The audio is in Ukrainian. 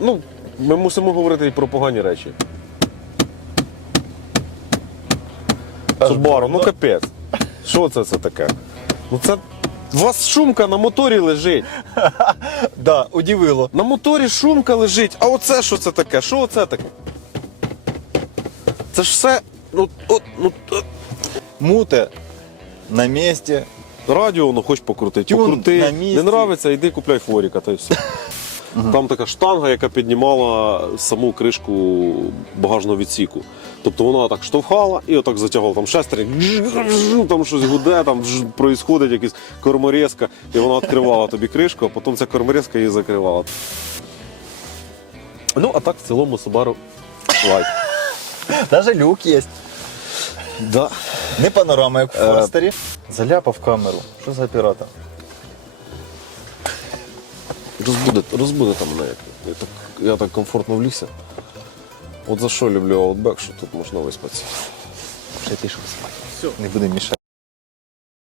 Ну, ми мусимо говорити і про погані речі. Субару, ну капець. Що це, це таке? Ну це. У вас шумка на моторі лежить. Да, удивило. На моторі шумка лежить. А оце що це таке? Що оце таке? Це ж все. Ну, от, ну, от, Муте на місці. радіо ну, хоч покрутити. Тюн Покрути. на місці. Не нравиться, йди купляй форіка, та й все. Там така штанга, яка піднімала саму кришку багажного відсіку. Тобто вона так штовхала і отак затягувала там шестерні, там щось гуде, там проїсходить якась корморезка, і вона відкривала тобі кришку, а потім ця корморезка її закривала. Ну, а так в цілому Subaru лайк. Даже люк є. Да. Не панорама, як в Е. Форестері. Заляпав камеру. Що за оператор? Розбуде, розбуде там мене. як- Я так, я так комфортно влігся. От за що люблю аутбек, що тут можна виспатися. Ще пішов спати. Не буде мішати.